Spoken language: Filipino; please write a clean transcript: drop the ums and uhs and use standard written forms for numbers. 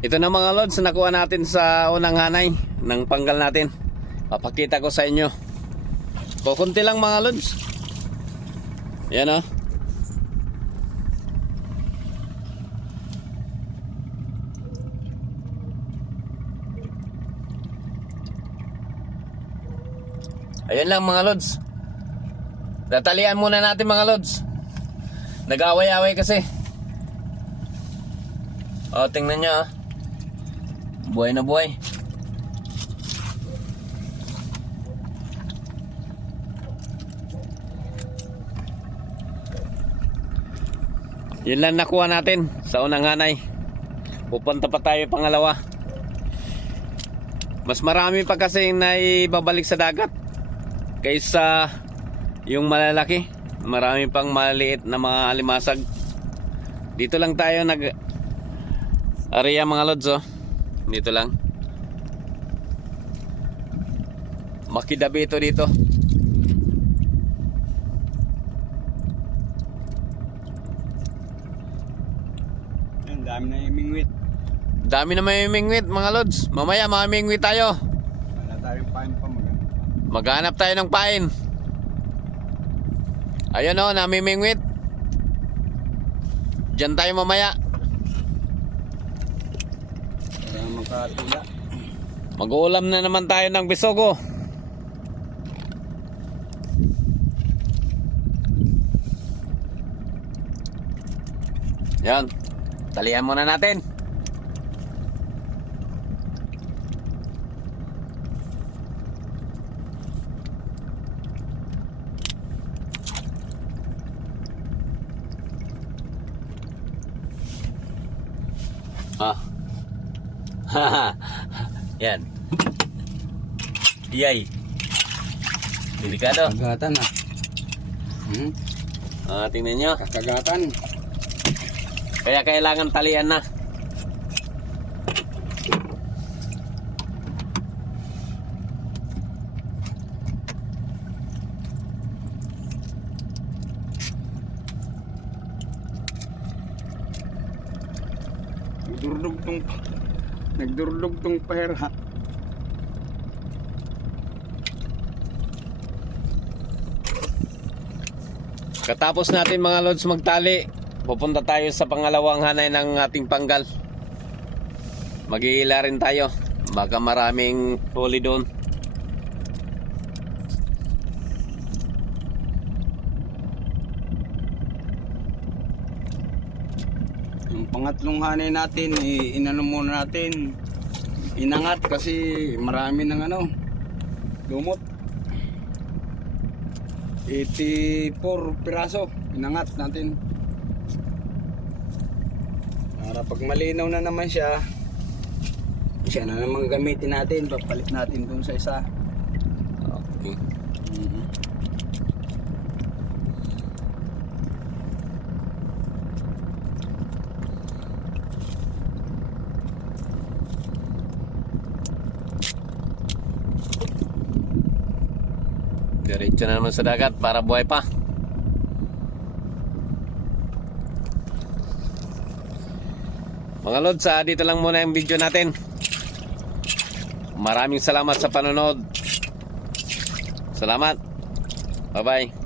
Ito na mga lods, nakuha natin sa unang hanay ng panggal natin. Papakita ko sa inyo. Kukunti lang mga lods. Yan o. Ayan lang mga lods. Tatalian muna natin mga lods. Nag-away-away kasi. O, tingnan nyo. Buhay na buhay. Yun lang nakuha natin sa unang hanay. Pupunta pa tayo pangalawa. Mas marami pa kasi na ibabalik sa dagat kaysa yung malalaki. Marami pang maliit na mga alimasag. Dito lang tayo nag area mga lods oh. Dito lang. Makidabito dito. Ang dami na imingwit. Dami na may mingwit mga lods. Mamaya mamingwit tayo. Wala tayong pain pa maganda. Maghanap tayo ng pain. Ayun o, namimingwit. Diyan tayo mamaya. Para makatula. Mag-uulam na naman tayo ng bisogo. Yan. Talian muna natin. Ah. Yan. Yay. Delikado. Kagatan ah. Tingnan nyo. Kagatan. Kaya kailangan talian na. Nagdurlog tong pera. Katapos natin mga lods magtali, pupunta tayo sa pangalawang hanay ng ating panggal. Mag-iila rin tayo. Baka maraming huli doon. Yung pangatlong hanay natin, inano muna natin. Inangat kasi marami ng lumot. 84 piraso. Inangat natin. Para pag malinaw na naman siya na naman gamitin natin. Papalit natin dun sa isa. Okay. Diretso na naman sa dagat para buhay pa. Mga lods, dito lang muna yung video natin. Maraming salamat sa panonood. Salamat. Bye bye.